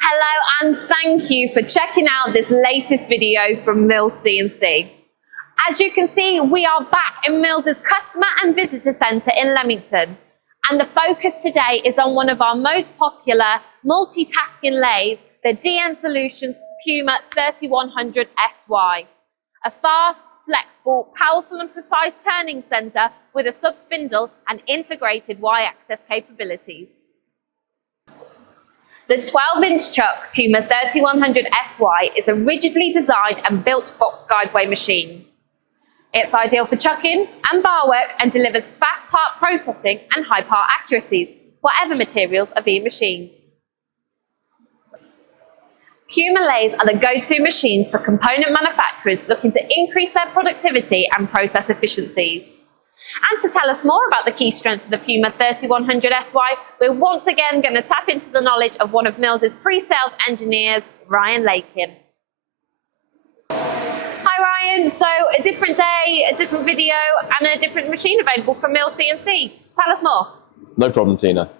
Hello and thank you for checking out this latest video from Mills CNC. As you can see, we are back in Mills's Customer and Visitor Centre in Leamington. And the focus today is on one of our most popular multitasking lathes, the DN Solutions Puma 3100 SY. A fast, flexible, powerful and precise turning centre with a sub-spindle and integrated Y-axis capabilities. The 12-inch chuck Puma 3100 SY is a rigidly designed and built box guideway machine. It's ideal for chucking and bar work and delivers fast part processing and high part accuracies, whatever materials are being machined. Puma lathes are the go-to machines for component manufacturers looking to increase their productivity and process efficiencies. And to tell us more about the key strengths of the Puma 3100 SY, we're once again going to tap into the knowledge of one of Mills's pre-sales engineers, Ryan Lakin. Hi Ryan, so a different day, a different video and a different machine available from Mills CNC. Tell us more. No problem, Tina.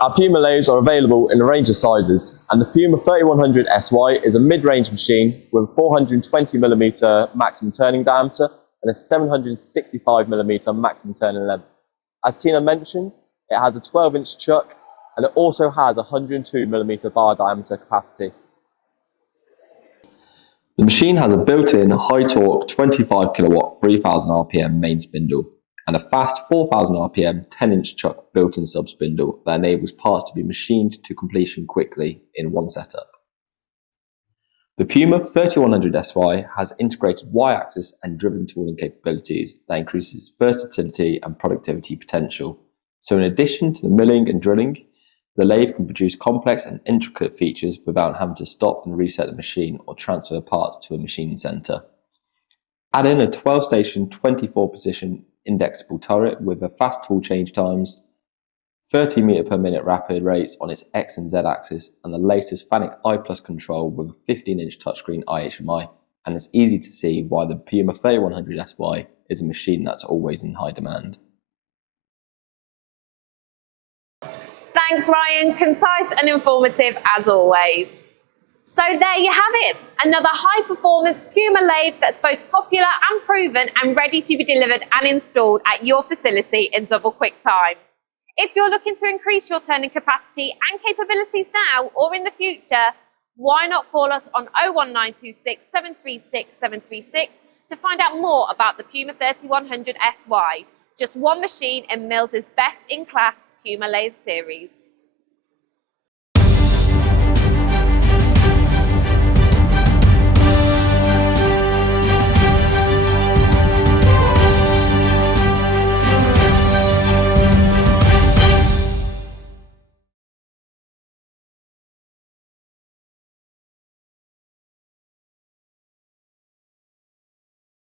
Our Puma lathes are available in a range of sizes, and the Puma 3100 SY is a mid-range machine with a 420mm maximum turning diameter and a 765mm maximum turning length. As Tina mentioned, it has a 12-inch chuck and it also has a 102mm bar diameter capacity. The machine has a built-in high-torque 25 kilowatt 3000 RPM main spindle and a fast 4000 RPM 10-inch chuck built-in sub-spindle that enables parts to be machined to completion quickly in one setup. The Puma 3100 SY has integrated Y-axis and driven tooling capabilities that increases versatility and productivity potential. So in addition to the milling and drilling, the lathe can produce complex and intricate features without having to stop and reset the machine or transfer parts to a machine center. Add in a 12-station 24-position indexable turret with a fast tool change times, 30 meter per minute rapid rates on its X and Z axis, and the latest FANUC I+ control with a 15-inch touchscreen IHMI, and it's easy to see why the Puma 3100 SY is a machine that's always in high demand. Thanks Ryan, concise and informative as always. So there you have it, another high-performance Puma lathe that's both popular and proven and ready to be delivered and installed at your facility in double quick time. If you're looking to increase your turning capacity and capabilities now or in the future, why not call us on 01926 736 736 to find out more about the Puma 3100 SY, just one machine in Mills's best-in-class Puma lathe series.